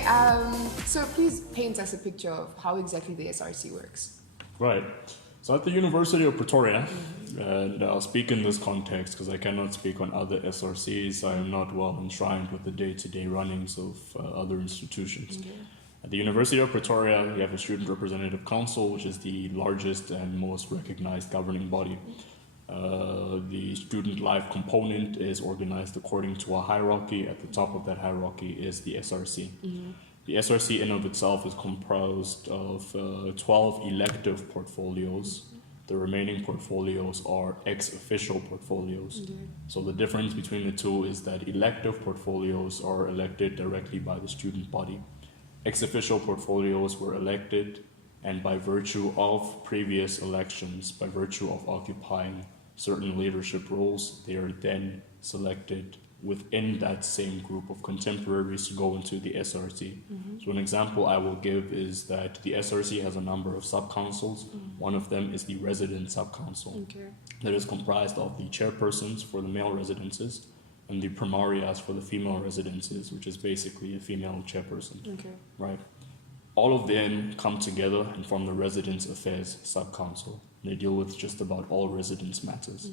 Okay, so please paint us a picture of how exactly the SRC works. Right. So at the University of Pretoria, and I'll speak in this context because I cannot speak on other SRCs. I am not well enshrined with the day-to-day runnings of other institutions. At the University of Pretoria, we have a Student Representative Council, which is the largest and most recognized governing body. The student life component is organized according to a hierarchy. At the top of that hierarchy is the SRC. The SRC in of itself is composed of 12 elective portfolios. The remaining portfolios are ex-official portfolios. So the difference between the two is that elective portfolios are elected directly by the student body. Ex-official portfolios were elected, and by virtue of previous elections, by virtue of occupying certain leadership roles, they are then selected within that same group of contemporaries to go into the SRC. So an example I will give is that the SRC has a number of sub-councils. One of them is the resident sub-council that is comprised of the chairpersons for the male residences and the primarias for the female residences, which is basically a female chairperson. Right. All of them come together and form the Residence Affairs Sub-Council. They deal with just about all residence matters.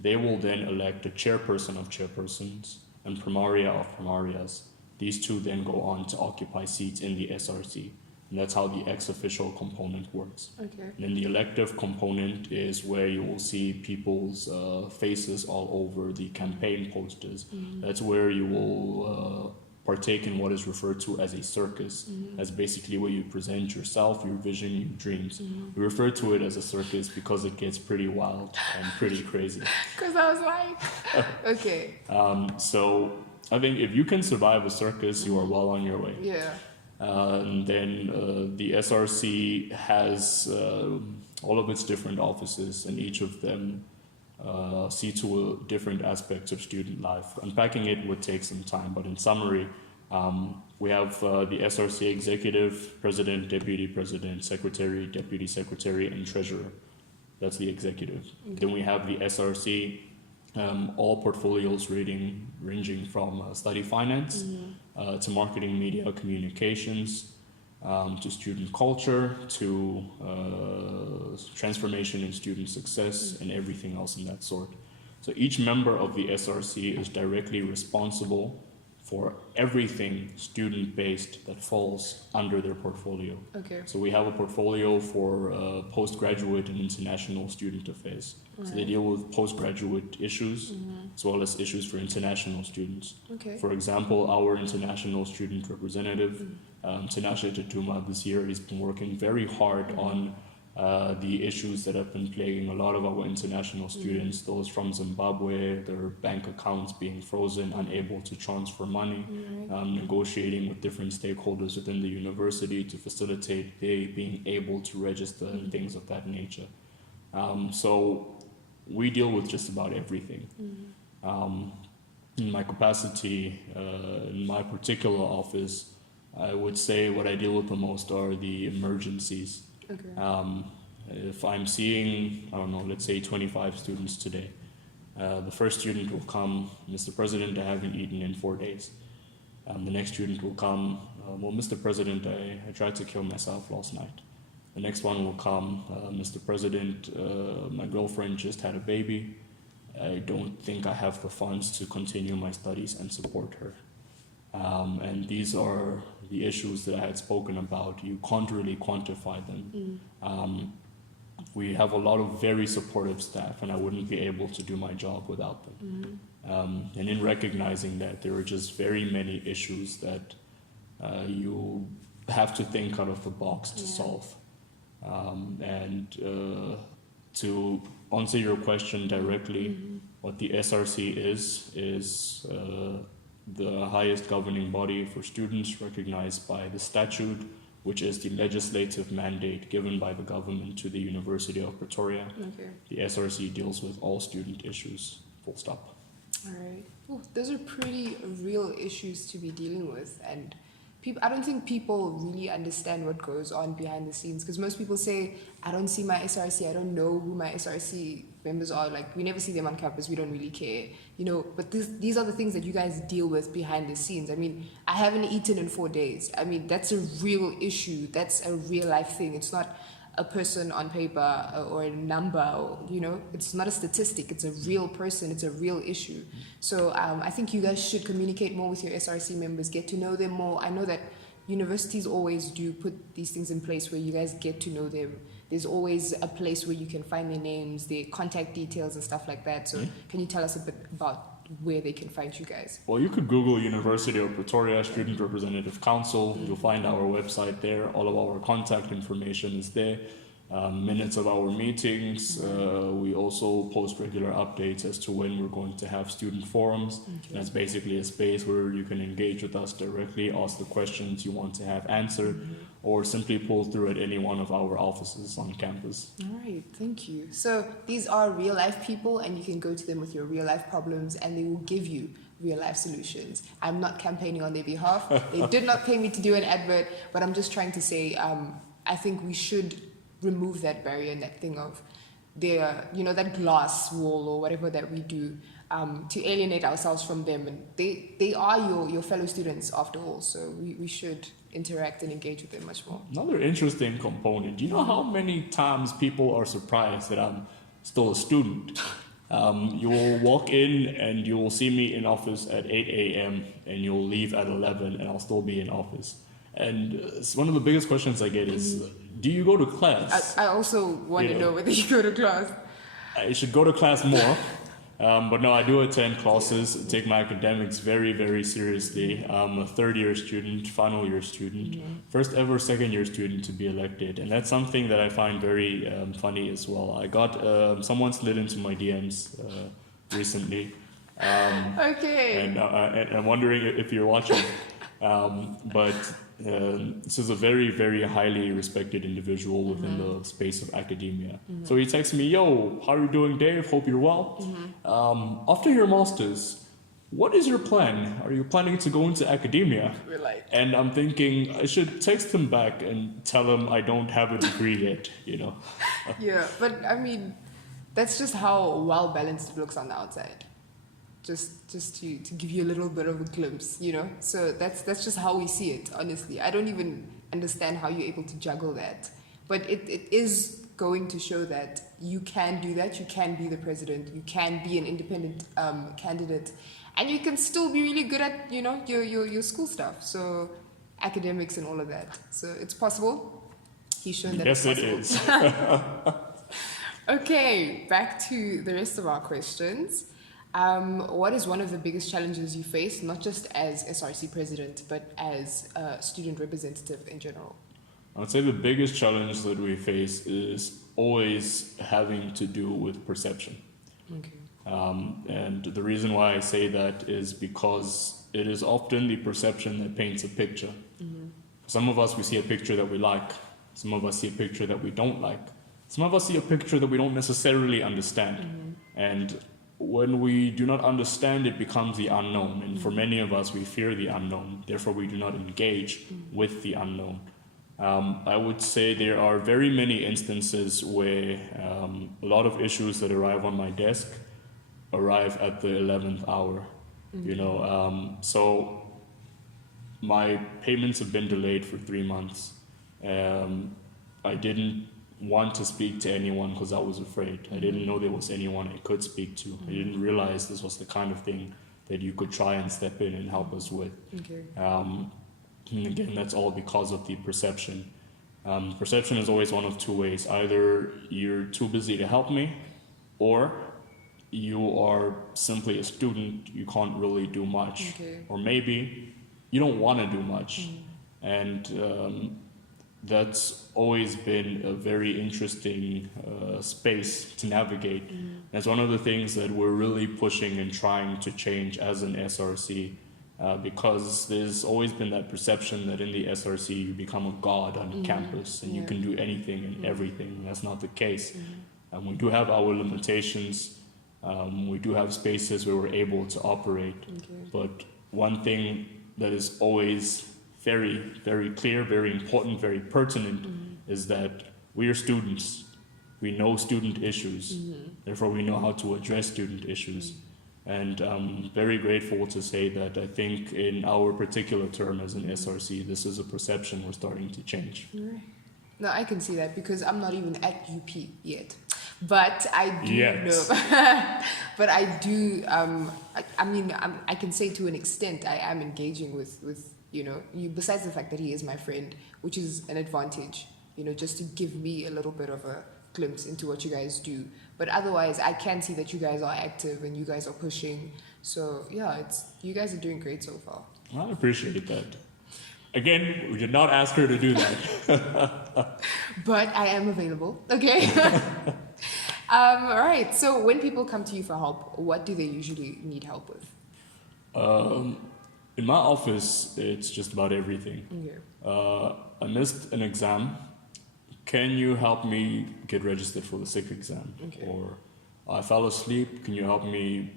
They will then elect a chairperson of chairpersons and primaria of primarias. These two then go on to occupy seats in the SRC. And that's how the ex-official component works. And then the elective component is where you will see people's faces all over the campaign posters. That's where you will partake in what is referred to as a circus. That's basically where you present yourself, your vision, your dreams. We refer to it as a circus because it gets pretty wild and pretty crazy. Because I was like, okay. So I think if you can survive a circus, you are well on your way. And then the SRC has all of its different offices, and each of them see to different aspects of student life. Unpacking it would take some time, but in summary, we have the SRC executive, president, deputy president, secretary, deputy secretary, and treasurer. That's the executive. Then we have the SRC, all portfolios ranging from study finance to marketing, media, communications, to student culture, to transformation in student success, and everything else in that sort. So each member of the SRC is directly responsible for everything student-based that falls under their portfolio. So we have a portfolio for postgraduate and international student affairs. So they deal with postgraduate issues as well as issues for international students. For example, our international student representative, Tinashe Tutuma, this year has been working very hard on the issues that have been plaguing a lot of our international students, those from Zimbabwe, their bank accounts being frozen, unable to transfer money, negotiating with different stakeholders within the university to facilitate they being able to register and things of that nature. So we deal with just about everything. In my capacity, in my particular office, I would say what I deal with the most are the emergencies. If I'm seeing, I don't know, let's say 25 students today, the first student will come, Mr. President, I haven't eaten in 4 days. The next student will come, well, Mr. President, I tried to kill myself last night. The next one will come, Mr. President, my girlfriend just had a baby. I don't think I have the funds to continue my studies and support her. And these are the issues that I had spoken about. You can't really quantify them. We have a lot of very supportive staff, and I wouldn't be able to do my job without them. And in recognizing that, there are just very many issues that you have to think out of the box to solve. And to answer your question directly, what the SRC is the highest governing body for students recognized by the statute, which is the legislative mandate given by the government to the University of Pretoria. The SRC deals with all student issues, full stop. All right. Ooh, those are pretty real issues to be dealing with, and I don't think people really understand what goes on behind the scenes, because most people say, I don't see my SRC, I don't know who my SRC members are, like we never see them on campus, we don't really care, you know, but these are the things that you guys deal with behind the scenes. I mean, I haven't eaten in 4 days. I mean, that's a real issue, that's a real life thing. It's not a person on paper or a number, or, you know, it's not a statistic, it's a real person, it's a real issue. So I think you guys should communicate more with your SRC members, get to know them more. I know that universities always do put these things in place where you guys get to know them. There's always a place where you can find their names, their contact details and stuff like that. So can you tell us a bit about where they can find you guys? Well, you could Google University of Pretoria Student Representative Council. You'll find our website there. All of our contact information is there. Minutes of our meetings. We also post regular updates as to when we're going to have student forums. Okay. That's basically a space where you can engage with us directly, ask the questions you want to have answered, or simply pull through at any one of our offices on campus. All right, thank you. So these are real life people, and you can go to them with your real life problems and they will give you real life solutions. I'm not campaigning on their behalf. They did not pay me to do an advert, but I'm just trying to say, I think we should remove that barrier and that thing of their, you know, that glass wall or whatever that we do to alienate ourselves from them. And they are your fellow students after all, so we should interact and engage with them much more. Another interesting component, do you know how many times people are surprised that I'm still a student? You will walk in and you will see me in office at 8 a.m. and you'll leave at 11 and I'll still be in office. And one of the biggest questions I get is, do you go to class? I also want to know whether you go to class. I should go to class more. But no, I do attend classes, take my academics very, very seriously. I'm a third-year student, final year student, first ever second-year student to be elected. And that's something that I find very funny as well. I got, someone slid into my DMs recently. Okay. And I'm wondering if you're watching. But this is a very, very highly respected individual within the space of academia. So he texts me, yo, how are you doing, Dave? Hope you're well. After your master's, what is your plan? Are you planning to go into academia? And I'm thinking I should text him back and tell him I don't have a degree yet, you know? Yeah, but I mean, that's just how well balanced it looks on the outside. Just to give you a little bit of a glimpse, you know? So that's just how we see it, honestly. I don't even understand how you're able to juggle that. But it is going to show that you can do that, you can be the president, you can be an independent candidate, and you can still be really good at, you know, your school stuff. So academics and all of that. So it's possible. He's shown that yes, it's possible. It is. Okay, back to the rest of our questions. What is one of the biggest challenges you face, not just as SRC president, but as a student representative in general? I would say the biggest challenge that we face is always having to do with perception. Okay. And the reason why I say that is because it is often the perception that paints a picture. Some of us, we see a picture that we like. Some of us see a picture that we don't like. Some of us see a picture that we don't necessarily understand. And when we do not understand, it becomes the unknown. And for many of us, we fear the unknown. Therefore, we do not engage with the unknown. I would say there are very many instances where a lot of issues that arrive on my desk arrive at the 11th hour. You know, so my payments have been delayed for 3 months. I didn't want to speak to anyone because I was afraid. I didn't know there was anyone I could speak to. I didn't realize this was the kind of thing that you could try and step in and help us with. Okay. And again, that's all because of the perception. Perception is always one of two ways. Either you're too busy to help me, or you are simply a student, you can't really do much. Okay. Or maybe you don't want to do much. And that's always been a very interesting space to navigate. That's one of the things that we're really pushing and trying to change as an SRC, because there's always been that perception that in the SRC you become a god on campus and you can do anything and everything. That's not the case. We do have our limitations. We do have spaces where we're able to operate. But one thing that is always very, very clear, very important, very pertinent, is that we are students. We know student issues. Therefore, we know how to address student issues. And I'm very grateful to say that I think in our particular term as an SRC, this is a perception we're starting to change. No, I can see that because I'm not even at UP yet. But I do Yes. know. But I do. I can say to an extent, I am engaging with you. Besides the fact that he is my friend, which is an advantage. Just to give me a little bit of a glimpse into what you guys do. But otherwise, I can see that you guys are active and you guys are pushing. So yeah, you guys are doing great so far. I appreciate that. Again, we did not ask her to do that. But I am available. Okay. All right. So when people come to you for help, what do they usually need help with? In my office, it's just about everything. Okay. I missed an exam. Can you help me get registered for the SIC exam? Okay. Or I fell asleep. Can you help me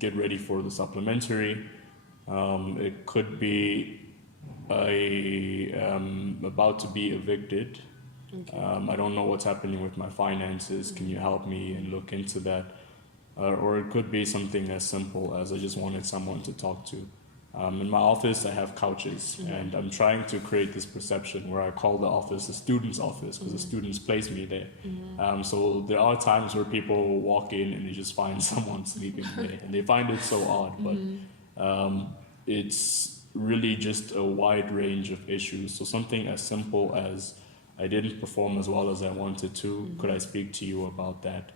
get ready for the supplementary? It could be I am about to be evicted. Okay. I don't know what's happening with my finances. Can you help me and look into that? Or it could be something as simple as I just wanted someone to talk to. In my office, I have couches, and I'm trying to create this perception where I call the office a student's office because the students place me there. So there are times where people walk in and they just find someone sleeping there, and they find it so odd. But it's really just a wide range of issues. So something as simple as I didn't perform as well as I wanted to. Could I speak to you about that?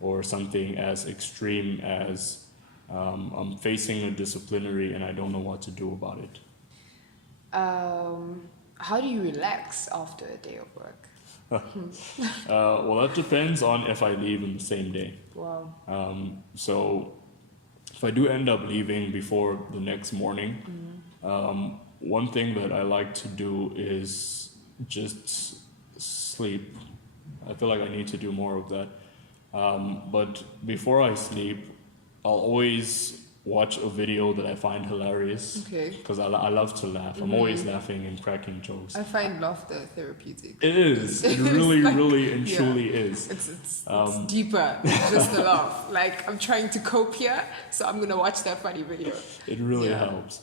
Or something as extreme as I'm facing a disciplinary and I don't know what to do about it. How do you relax after a day of work? Well, that depends on if I leave in the same day. Wow. So if I do end up leaving before the next morning, one thing that I like to do is just sleep. I feel like I need to do more of that. But before I sleep, I'll always watch a video that I find hilarious. Okay. Because I love to laugh. I'm always laughing and cracking jokes. I find laughter therapeutic. It is. It really, really and truly is. It's deeper than just a laugh. Like, I'm trying to cope here, so I'm going to watch that funny video. It really helps.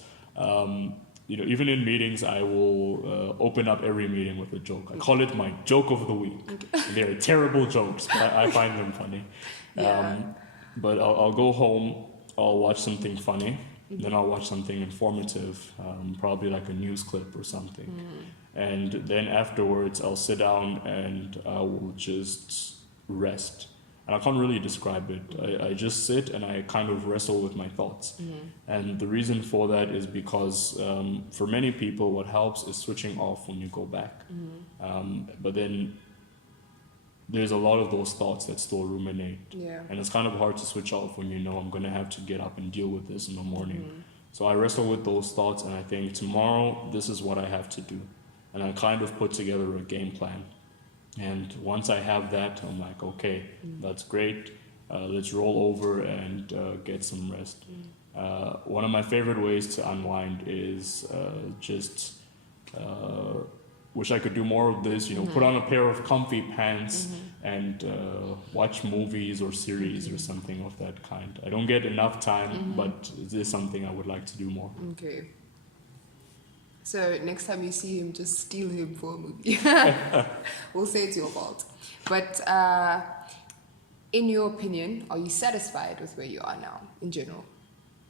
Even in meetings, I will open up every meeting with a joke. I call it my joke of the week. And they're terrible jokes, but I find them funny. But I'll go home, I'll watch something funny, then I'll watch something informative, probably like a news clip or something. And then afterwards, I'll sit down and I will just rest. And I can't really describe it. I just sit and I kind of wrestle with my thoughts. And the reason for that is because for many people, what helps is switching off when you go back. But then there's a lot of those thoughts that still ruminate. Yeah. And it's kind of hard to switch off when you know I'm going to have to get up and deal with this in the morning. So I wrestle with those thoughts and I think tomorrow, this is what I have to do. And I kind of put together a game plan. And once I have that, I'm like, okay, that's great. Let's roll over and get some rest. One of my favorite ways to unwind is just wish I could do more of this, put on a pair of comfy pants and watch movies or series or something of that kind. I don't get enough time, but it is something I would like to do more. Okay. So next time you see him, just steal him for a movie. We'll say it's your fault. But in your opinion, are you satisfied with where you are now, in general?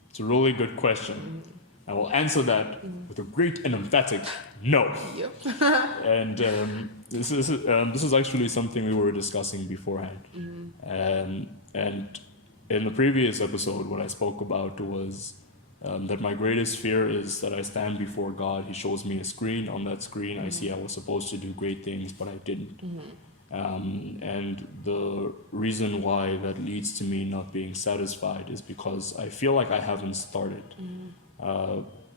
It's a really good question. I will answer that with a great and emphatic no. Yep. And this is actually something we were discussing beforehand. And in the previous episode, what I spoke about was that my greatest fear is that I stand before God. He shows me a screen. On that screen, I see I was supposed to do great things, but I didn't. And the reason why that leads to me not being satisfied is because I feel like I haven't started.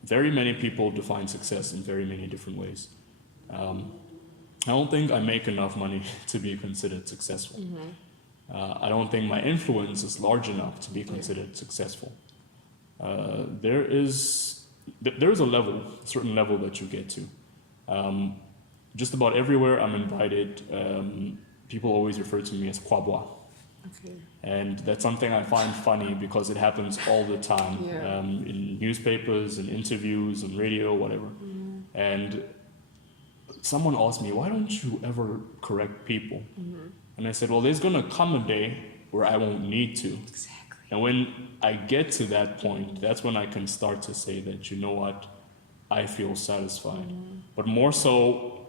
Very many people define success in very many different ways. I don't think I make enough money to be considered successful. I don't think my influence is large enough to be considered successful. There is there is a certain level that you get to. Just about everywhere I'm invited, people always refer to me as Kabwa. Okay. And that's something I find funny because it happens all the time, Yeah. in newspapers, in interviews, on radio, whatever. And someone asked me, why don't you ever correct people? And I said, well, there's going to come a day where I won't need to. Exactly. And when I get to that point, that's when I can start to say that, you know what, I feel satisfied. But more so,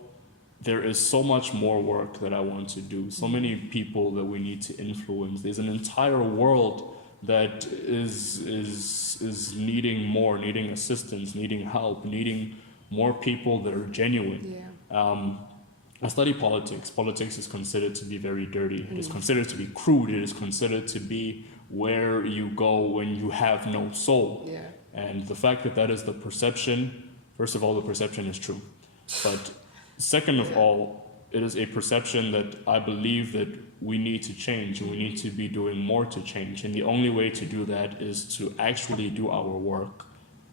there is so much more work that I want to do, so many people that we need to influence. There's an entire world that is needing assistance, needing help, needing more people that are genuine. Yeah. I study politics. Politics is considered to be very dirty. It is considered to be crude. It is considered to be where you go when you have no soul. Yeah. And the fact that that is the perception, first of all, the perception is true. But second of all, it is a perception that I believe that we need to change, and we need to be doing more to change. And the only way to do that is to actually do our work,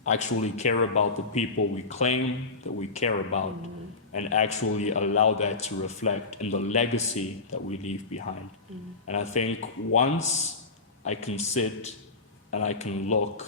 actually care about the people we claim that we care about, and actually allow that to reflect in the legacy that we leave behind. And I think once I can sit and I can look,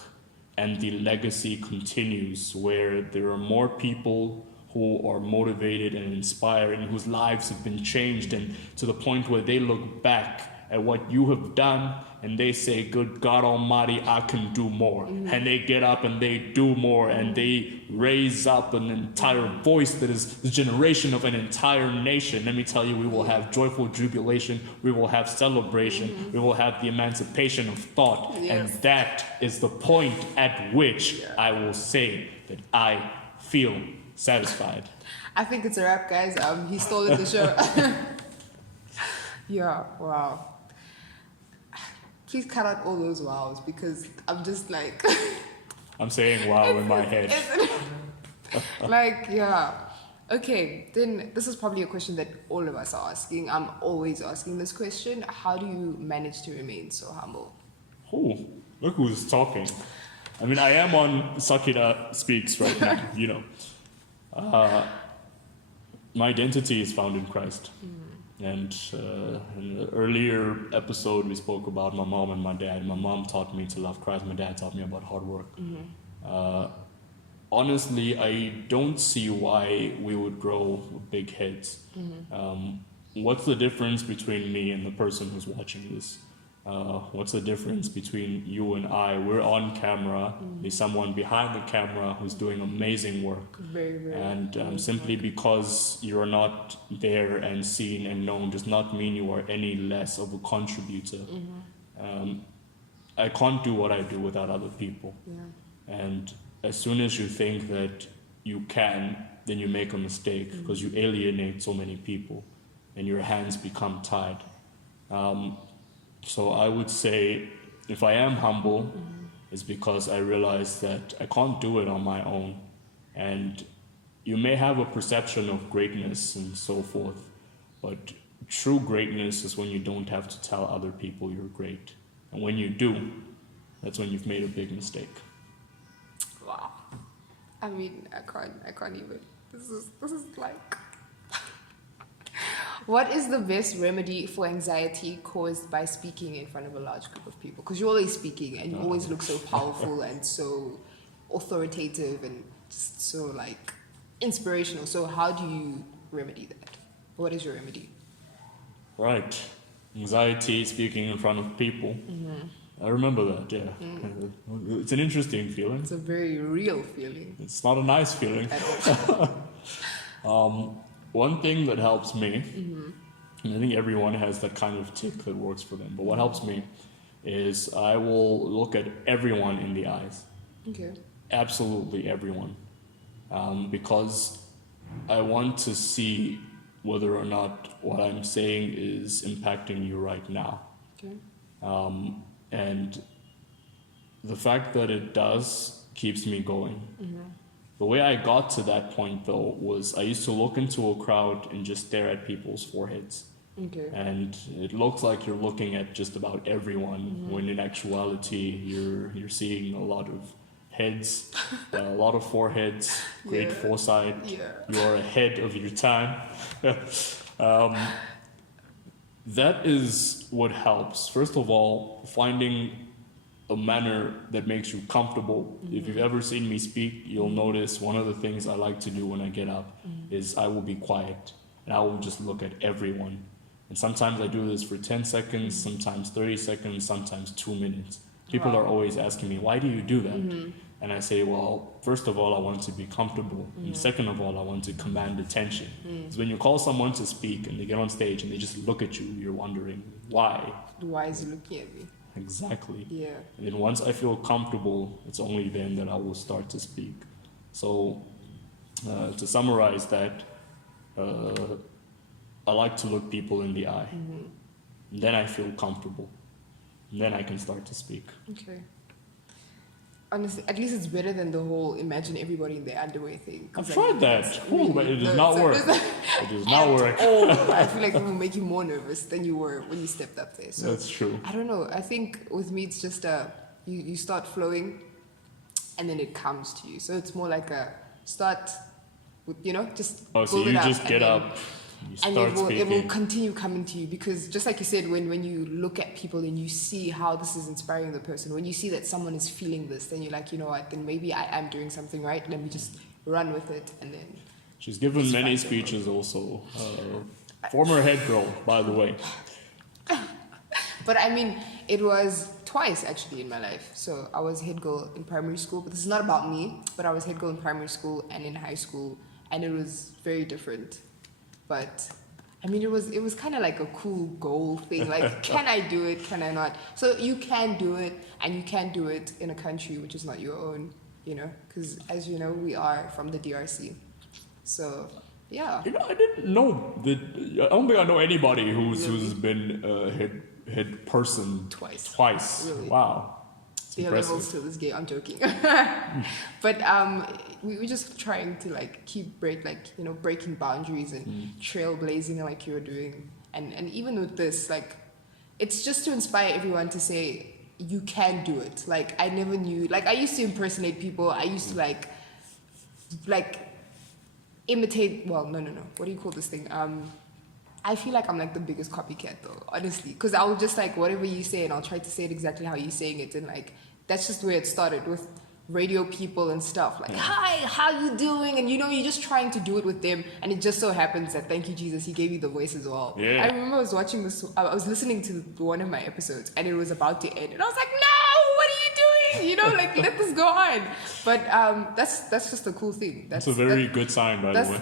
and the legacy continues where there are more people who are motivated and inspired and whose lives have been changed, and to the point where they look back at what you have done and they say, good God Almighty, I can do more. And they get up and they do more, and they raise up an entire voice that is the generation of an entire nation. Let me tell you, we will have joyful jubilation, we will have celebration, we will have the emancipation of thought. And that is the point at which I will say that I feel satisfied. I think it's a wrap, guys. He stole the show. Yeah, wow. Please cut out all those wows, because I'm just like... I'm saying wow in my head. Like, yeah. Okay, then this is probably a question that all of us are asking. I'm always asking this question. How do you manage to remain so humble? Oh, look who's talking. I mean, I am on SakinaSpeaks right now, you know. My identity is found in Christ. And in the earlier episode, we spoke about my mom and my dad. My mom taught me to love Christ. My dad taught me about hard work. Honestly, I don't see why we would grow big heads. What's the difference between me and the person who's watching this? What's the difference between you and I? We're on camera. There's someone behind the camera who's doing amazing work. Very, very. And simply because you're not there and seen and known does not mean you are any less of a contributor. I can't do what I do without other people. Yeah. And as soon as you think that you can, then you make a mistake, because you alienate so many people and your hands become tied. So I would say, if I am humble, it's because I realize that I can't do it on my own. And you may have a perception of greatness and so forth, but true greatness is when you don't have to tell other people you're great. And when you do, that's when you've made a big mistake. Wow. I mean, I can't even. This is like... What is the best remedy for anxiety caused by speaking in front of a large group of people? Because you're always speaking and you always look so powerful and so authoritative and just so like inspirational. So how do you remedy that? What is your remedy? Right. Anxiety, speaking in front of people. I remember that, yeah. It's an interesting feeling. It's a very real feeling. It's not a nice feeling. At all. One thing that helps me, and I think everyone has that kind of tick that works for them, but what helps me is I will look at everyone in the eyes. Okay. Absolutely everyone. Because I want to see whether or not what I'm saying is impacting you right now. Okay. And the fact that it does keeps me going. The way I got to that point, though, was I used to look into a crowd and just stare at people's foreheads. Okay. And it looks like you're looking at just about everyone, when in actuality you're seeing a lot of heads, a lot of foreheads, great Yeah. foresight. Yeah. You are ahead of your time. That is what helps. First of all, finding a manner that makes you comfortable. If you've ever seen me speak, you'll notice one of the things I like to do when I get up is I will be quiet and I will just look at everyone. And sometimes I do this for 10 seconds, sometimes 30 seconds, sometimes 2 minutes. People are always asking me, why do you do that? And I say, well, first of all, I want to be comfortable. And second of all, I want to command attention. Because when you call someone to speak and they get on stage and they just look at you, you're wondering, why? Why is he looking at me? Exactly. Yeah. And then once I feel comfortable, it's only then that I will start to speak. So to summarize that, I like to look people in the eye. Then I feel comfortable. Then I can start to speak. Okay. Honestly, at least it's better than the whole imagine everybody in their underwear thing. I've 'Cause, tried that. really- Ooh, but it does no, not so work. it's It does not work. I feel like it will make you more nervous than you were when you stepped up there. So That's true. I don't know. I think with me, it's just you start flowing, and then it comes to you. So it's more like a start with just Oh, so build you it up just and get then- up, you and start it will speaking. continue coming to you because just like you said, when you look at people and you see how this is inspiring the person, when you see that someone is feeling this, then you're like, you know what, then maybe I am doing something right. Let me just run with it and then. She's given Just many find them. speeches also. Former head girl, by the way. But I mean, it was twice actually in my life. So I was head girl in primary school, but this is not about me, but I was head girl in primary school and in high school, and it was very different. But I mean, it was kind of like a cool goal thing. Like, can I do it? Can I not? So you can do it, and you can do it in a country which is not your own, because as you know, we are from the DRC. So, yeah. I didn't know that. I don't think I know anybody who's Really? been head person Twice. Really? Wow. It's There are impressive. levels to this game. I'm joking. But we're just trying to keep breaking boundaries and trailblazing like you were doing. And even with this, it's just to inspire everyone to say, you can do it. I never knew, I used to impersonate people. I used to imitate, well, no. What do you call this thing? I feel like I'm the biggest copycat though, honestly. Because I'll just whatever you say and I'll try to say it exactly how you're saying it. And that's just where it started with radio people and stuff. Hi, how you doing? And you're just trying to do it with them. And it just so happens that, thank you, Jesus, he gave you the voice as well. Yeah. I remember I was watching this, I was listening to one of my episodes and it was about to end. And I was like, no, what are you doing? Let this go on. But that's just a cool thing. That's a very good sign, by the way.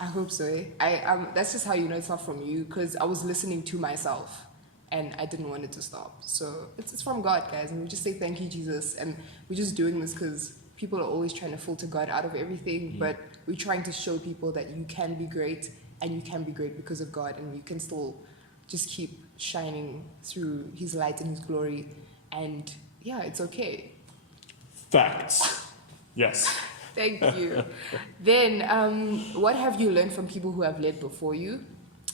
I hope so. That's just how you know it's not from you, because I was listening to myself and I didn't want it to stop. So it's from God, guys, and we just say thank you, Jesus, and we're just doing this because people are always trying to filter God out of everything, but we're trying to show people that you can be great, and you can be great because of God, and you can still just keep shining through His light and His glory, and yeah, it's okay. Facts. Yes. Thank you. Then, what have you learned from people who have led before you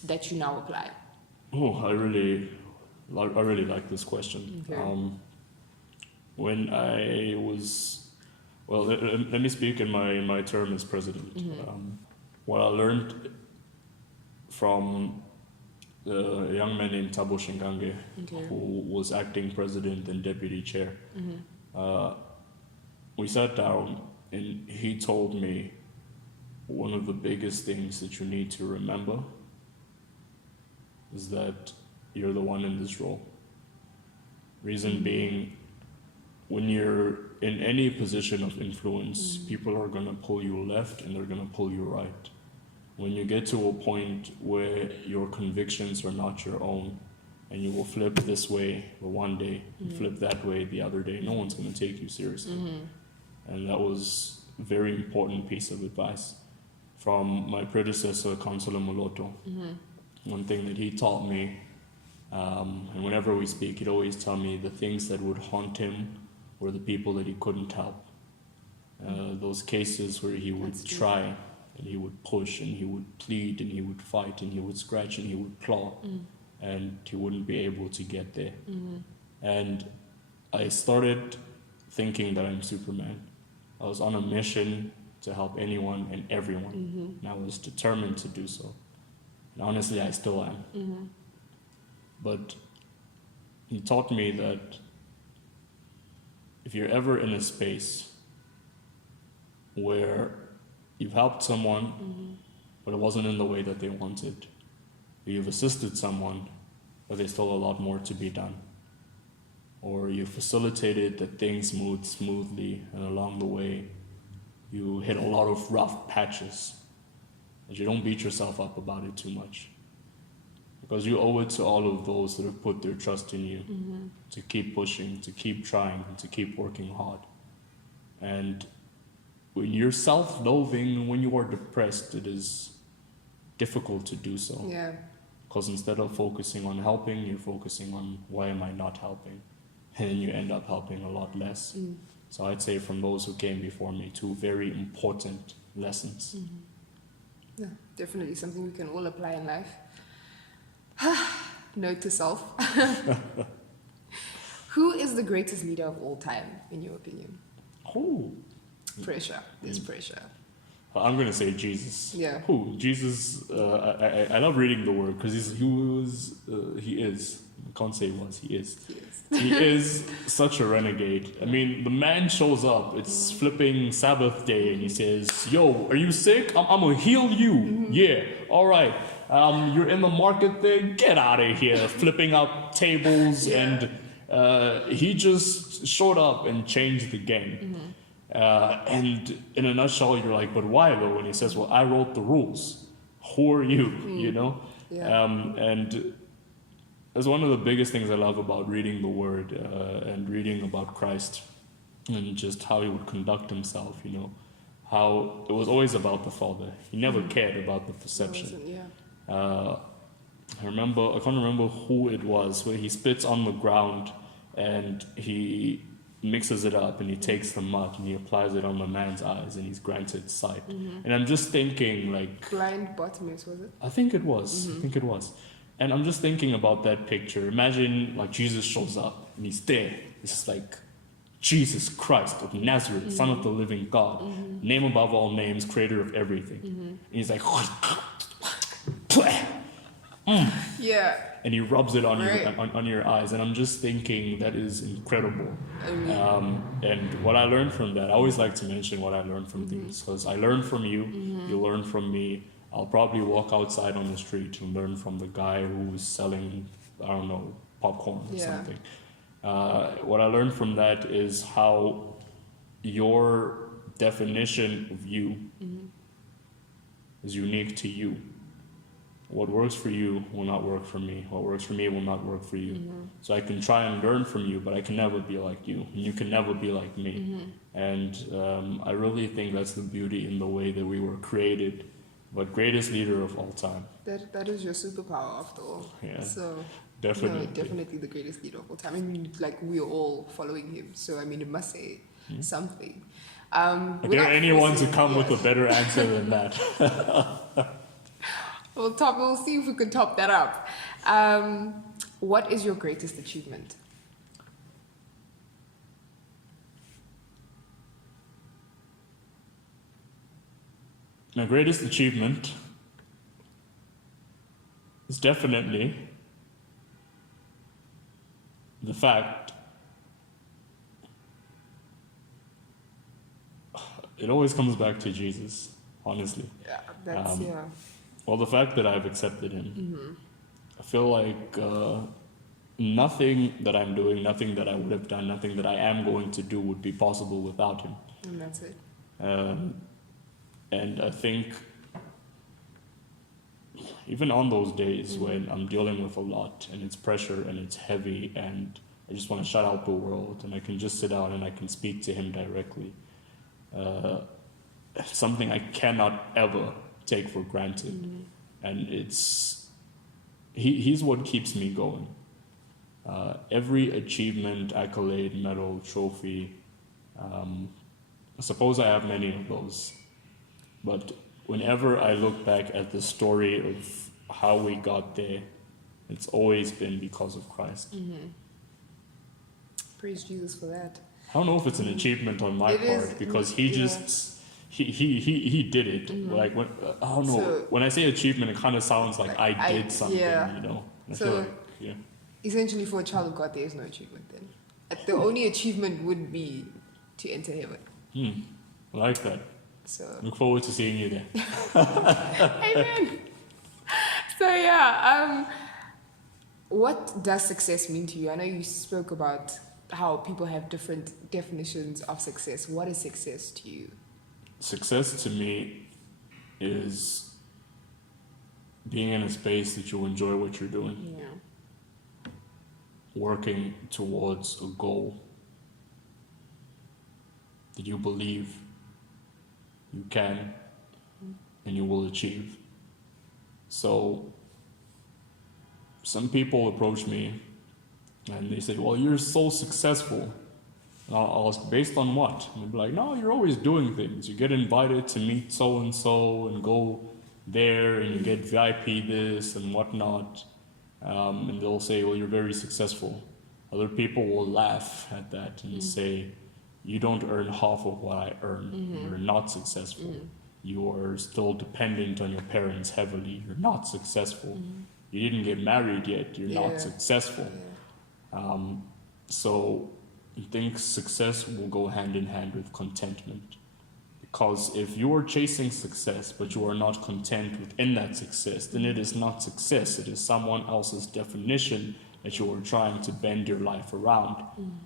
that you now apply? Oh, I really like this question. Okay. When I was, well, let me speak in my term as president. What I learned from a young man named Thabo Shingange, Okay. who was acting president and deputy chair. We sat down and he told me one of the biggest things that you need to remember is that you're the one in this role. Reason being, when you're in any position of influence, people are going to pull you left and they're going to pull you right. When you get to a point where your convictions are not your own and you will flip this way one day and flip that way the other day, no one's going to take you seriously. And that was a very important piece of advice from my predecessor, Councillor Moloto. One thing that he taught me, and whenever we speak, he'd always tell me the things that would haunt him were the people that he couldn't help. Those cases where he would try and he would push and he would plead and he would fight and he would scratch and he would claw and he wouldn't be able to get there. And I started thinking that I'm Superman. I was on a mission to help anyone and everyone. Mm-hmm. And I was determined to do so. And honestly, I still am. Mm-hmm. But he taught me that if you're ever in a space where you've helped someone, Mm-hmm. but it wasn't in the way that they wanted, or you've assisted someone, but there's still a lot more to be done, or you facilitated that things moved smoothly, and along the way, you hit a lot of rough patches, that you don't beat yourself up about it too much. Because you owe it to all of those that have put their trust in you Mm-hmm. to keep pushing, to keep trying, and to keep working hard. And when you're self-loathing, when you are depressed, it is difficult to do so. Yeah. Because instead of focusing on helping, you're focusing on why am I not helping? And then you end up helping a lot less. Mm. So I'd say from those who came before me, 2 very important lessons. Mm-hmm. Yeah, definitely something we can all apply in life. Note to self. Who is the greatest leader of all time, in your opinion? Oh, Pressure. There's pressure. I'm going to say Jesus. Yeah. Who? Jesus, I love reading the word because he is. I can't say he was, he is. Yes. He is such a renegade. I mean, the man shows up, it's flipping Sabbath day, and he says, yo, are you sick? I'm going to heal you. Yeah, all right. You're in the market there, get out of here, flipping up tables. Yeah. And he just showed up and changed the game. And in a nutshell, you're like, but why though? And he says, well, I wrote the rules. Who are you? You know? Yeah. And that's one of the biggest things I love about reading the Word and reading about Christ and just how he would conduct himself, you know, how it was always about the Father. He never cared about the perception. Yeah. I can't remember who it was, where he spits on the ground and he mixes it up and he takes the mud and he applies it on the man's eyes and he's granted sight. And I'm just thinking, like, Blind Bartimaeus, was it? I think it was. And I'm just thinking about that picture. Imagine like Jesus shows up and he's there. It's just like Jesus Christ of Nazareth, Son of the living God, name above all names, creator of everything. And he's like, Yeah. and he rubs it on Right. on your eyes. And I'm just thinking that is incredible. I mean, And what I learned from that, I always like to mention what I learned from things, because I learned from you, you learn from me. I'll probably walk outside on the street and learn from the guy who's selling, I don't know, popcorn or Yeah. something. What I learned from that is how your definition of you is unique to you. What works for you will not work for me. What works for me will not work for you. So I can try and learn from you, but I can never be like you. And you can never be like me. And I really think that's the beauty in the way that we were created. But greatest leader of all time. that is your superpower after all. Yeah, So definitely. no, definitely the greatest leader of all time. I mean, like we're all following him. So I mean, it must say something. I dare anyone to come with a better answer than that. We'll see if we can top that up. What is your greatest achievement? My greatest achievement is definitely the fact it always comes back to Jesus, honestly. Yeah, that's Well, the fact that I've accepted him. I feel like nothing that I'm doing, nothing that I would have done, nothing that I am going to do would be possible without him. And that's it. And I think even on those days when I'm dealing with a lot and it's pressure and it's heavy and I just want to shut out the world and I can just sit down and I can speak to him directly, something I cannot ever take for granted. And he's what keeps me going. Every achievement, accolade, medal, trophy, I suppose I have many of those. But whenever I look back at the story of how we got there, it's always been because of Christ. Praise Jesus for that. I don't know if it's an achievement on my It part is, because he yeah. just he did it. Like when I don't know, So- when I say achievement, it kind of sounds like I I- did something, yeah. you know. And I So- feel like, yeah, Essentially, for a child of God, there is no achievement then. The only achievement would be to enter heaven. I like that. So, Look forward to seeing you there. amen. So, yeah, what does success mean to you? I know you spoke about how people have different definitions of success. What is success to you? Success to me is being in a space that you enjoy what you're doing, Yeah. working towards a goal that you believe you can and you will achieve. So some people approach me and they say, well, you're so successful. And I'll ask, based on what? And they'll be like, no, you're always doing things. You get invited to meet so-and-so and go there and you get VIP this and whatnot. And they'll say, well, you're very successful. Other people will laugh at that and say, you don't earn half of what I earn. You're not successful. You are still dependent on your parents heavily. You're not successful. You didn't get married yet. You're Yeah. not successful. So I think success will go hand in hand with contentment. Because if you are chasing success, but you are not content within that success, then it is not success. It is someone else's definition that you are trying to bend your life around.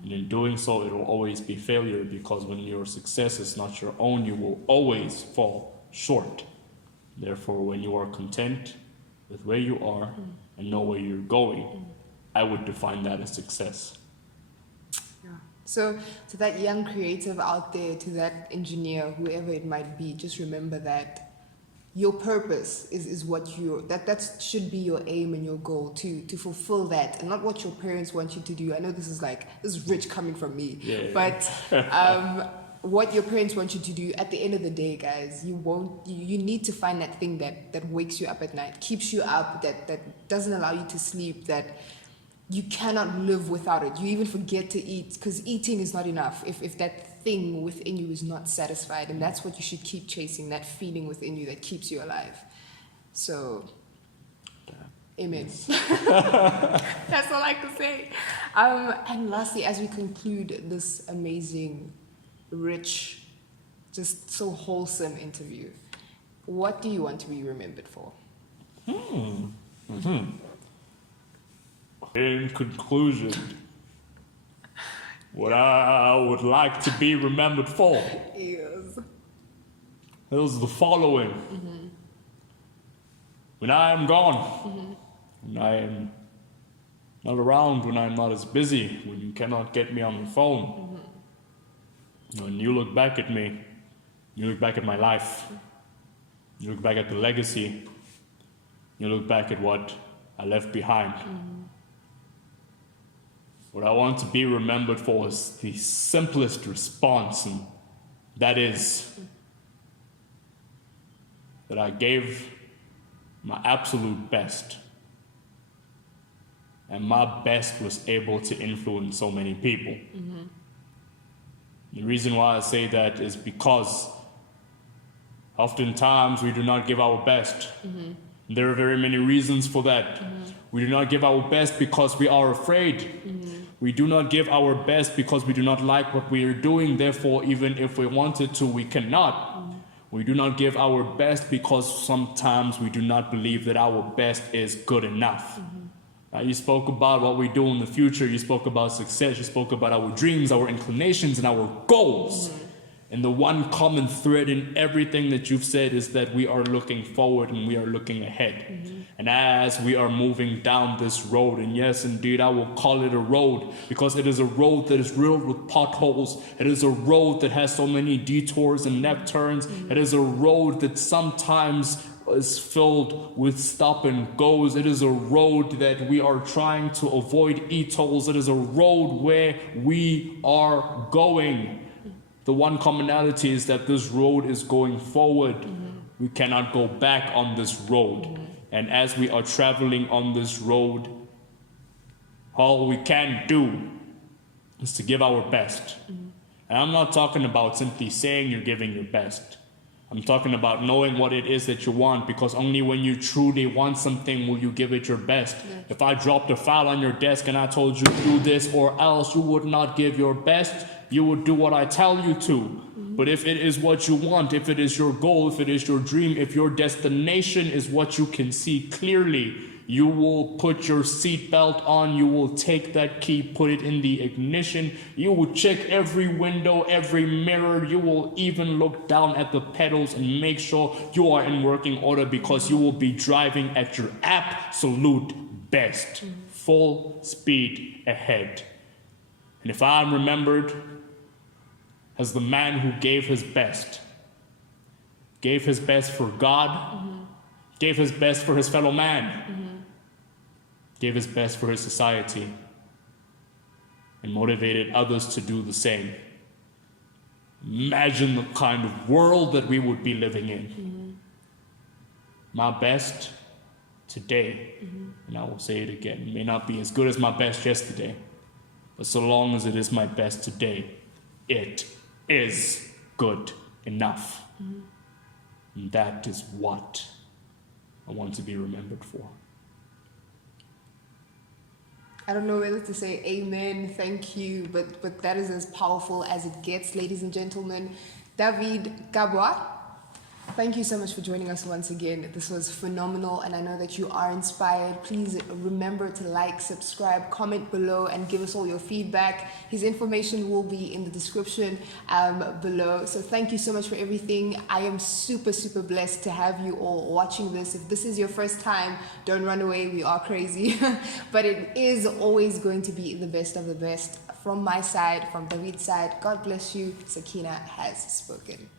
And in doing so, it will always be failure, because when your success is not your own, you will always fall short. Therefore, when you are content with where you are and know where you're going, I would define that as success. Yeah. So to that young creative out there, to that engineer, whoever it might be, just remember that your purpose is what that should be your aim and your goal, to fulfill that, and not what your parents want you to do. I know this is rich coming from me, Yeah. but what your parents want you to do, at the end of the day, guys, you need to find that thing that wakes you up at night, keeps you up, that doesn't allow you to sleep, that you cannot live without it. You even forget to eat, because eating is not enough if that thing within you is not satisfied. And that's what you should keep chasing, that feeling within you that keeps you alive. So, amen. That's all I can say. And lastly, as we conclude this amazing, rich, just so wholesome interview, what do you want to be remembered for? In conclusion, what I would like to be remembered for Yes. is the following. When I am gone, when I am not around, when I'm not as busy, when you cannot get me on the phone, when you look back at me, you look back at my life, you look back at the legacy, you look back at what I left behind. What I want to be remembered for is the simplest response, and that is that I gave my absolute best, and my best was able to influence so many people. The reason why I say that is because oftentimes we do not give our best. There are very many reasons for that. We do not give our best because we are afraid. We do not give our best because we do not like what we are doing. Therefore, even if we wanted to, we cannot. We do not give our best because sometimes we do not believe that our best is good enough. Now, you spoke about what we do in the future. You spoke about success. You spoke about our dreams, our inclinations, and our goals. And the one common thread in everything that you've said is that we are looking forward and we are looking ahead. And as we are moving down this road, and yes, indeed, I will call it a road because it is a road that is riddled with potholes. It is a road that has so many detours and left turns. It is a road that sometimes is filled with stop and goes. It is a road that we are trying to avoid e-tolls. It is a road where we are going. The one commonality is that this road is going forward. We cannot go back on this road. And as we are traveling on this road, all we can do is to give our best. And I'm not talking about simply saying you're giving your best. I'm talking about knowing what it is that you want, because only when you truly want something will you give it your best. If I dropped a file on your desk and I told you do this or else, you would not give your best. You would do what I tell you to. But if it is what you want, if it is your goal, if it is your dream, if your destination is what you can see clearly, you will put your seatbelt on, you will take that key, put it in the ignition, you will check every window, every mirror, you will even look down at the pedals and make sure you are in working order, because you will be driving at your absolute best, full speed ahead. And if I am remembered as the man who gave his best for God, gave his best for his fellow man, gave his best for his society, and motivated others to do the same. Imagine the kind of world that we would be living in. My best today, and I will say it again, may not be as good as my best yesterday, but so long as it is my best today, it is good enough. And that is what I want to be remembered for. I don't know whether to say amen, thank you, but that is as powerful as it gets, ladies and gentlemen. David Kabwa, thank you so much for joining us once again. This was phenomenal, and I know that you are inspired. Please remember to like, subscribe, comment below, and give us all your feedback. His information will be in the description below. So thank you so much for everything. I am super, super blessed to have you all watching this. If this is your first time, don't run away. We are crazy. But it is always going to be the best of the best. From my side, from David's side, God bless you. Sakina has spoken.